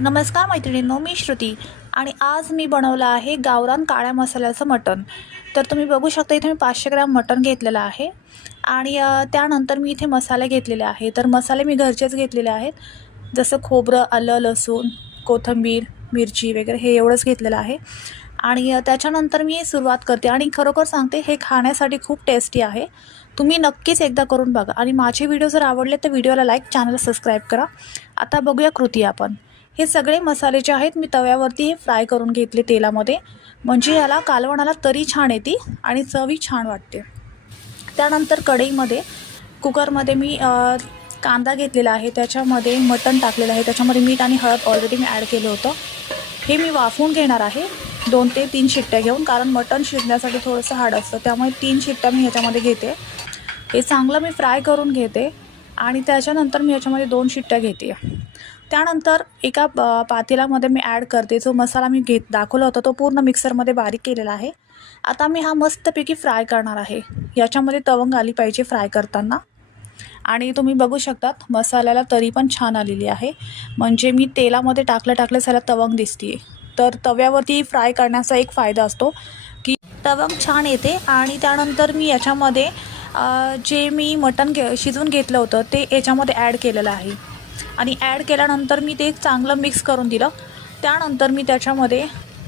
नमस्कार मैत्रिणींनो, मी श्रुती आणि आज मी बनवलं आहे गावरान काळ्या मसाल्याचं मटण। तर तुम्ही बघू शकता इथे मी 500 ग्रॅम मटण घेतलेलं आहे आणि त्यानंतर मी इथे मसाले घेतलेले आहे। तर मसाले मी घरचेच घेतलेले आहेत, जसं खोबरं, आलं, लसूण, कोथिंबीर, मिरची वगैरे हे एवढंच घेतलेलं आहे। आणि त्याच्यानंतर मी सुरुवात करते आणि खरोखर सांगते हे खाण्यासाठी खूप टेस्टी आहे। तुम्ही नक्कीच एकदा करून बघा आणि माझे व्हिडिओ जर आवडले तर व्हिडिओला लाईक, चॅनलला सबस्क्राईब करा। आता बघूया कृती आपण। हे सगळे मसाले जे आहेत मी तव्यावरती हे फ्राय करून घेतले तेलामध्ये, म्हणजे याला कालवणाला तरी छान येते आणि चवही छान वाटते। त्यानंतर कढईमध्ये कुकरमध्ये मी कांदा घेतलेला आहे, त्याच्यामध्ये मटण टाकलेलं आहे, त्याच्यामध्ये मीठ आणि हळद ऑलरेडी मी ॲड केलं होतं। हे मी वाफवून घेणार आहे 2 ते 3 शिट्ट्या घेऊन, कारण मटण शिजण्यासाठी थोडंसं हार्ड असतं, त्यामुळे 3 शिट्ट्या मी ह्याच्यामध्ये घेते। हे चांगलं मी फ्राय करून घेते आणि त्याच्यानंतर मी याच्यामध्ये 2 शिट्ट्या घेते। त्यानंतर एका पातेल्यामध्ये मी ॲड करते जो मसाला मी दाखवला होता, तो पूर्ण मिक्सरमध्ये बारीक केलेला आहे। आता मी हा मस्तपैकी फ्राय करणार आहे, याच्यामध्ये तवंग आली पाहिजे फ्राय करताना। आणि तुम्ही बघू शकतात मसाल्याला तरी पण छान आलेली आहे, म्हणजे मी तेलामध्ये टाकलं त्याला तवंग दिसते। तर तव्यावरती फ्राय करण्याचा एक फायदा असतो की तवंग छान येते। आणि त्यानंतर मी याच्यामध्ये जे मी मटण शिजवून घेतलं होतं ते याच्यामध्ये ॲड केलेलं आहे आणि ॲड केल्यानंतर मी ते चांगलं मिक्स करून दिलं। त्यानंतर मी त्याच्यामध्ये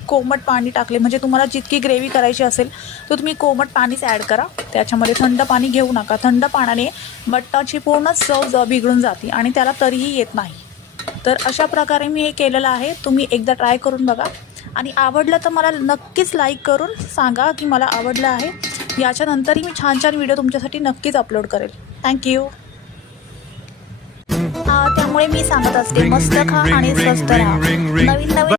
कोमट पाणी टाकले, म्हणजे तुम्हाला जितकी ग्रेव्ही करायची असेल तर तुम्ही कोमट पाणीच ॲड करा, त्याच्यामध्ये थंड पाणी घेऊ नका। थंड पाण्याने मटणाची पूर्ण चव बिघडून जाते आणि त्याला तरीही येत नाही। तर अशा प्रकारे मी हे केलेलं आहे, तुम्ही एकदा ट्राय करून बघा आणि आवडलं तर मला नक्कीच लाईक करून सांगा की मला आवडलं आहे। याच्यानंतरही मी छान छान व्हिडिओ तुमच्यासाठी नक्कीच अपलोड करेल। थँक्यू। त्यामुळे मी सांगत असते, मस्त खा आणि स्वस्त राहा। नवीन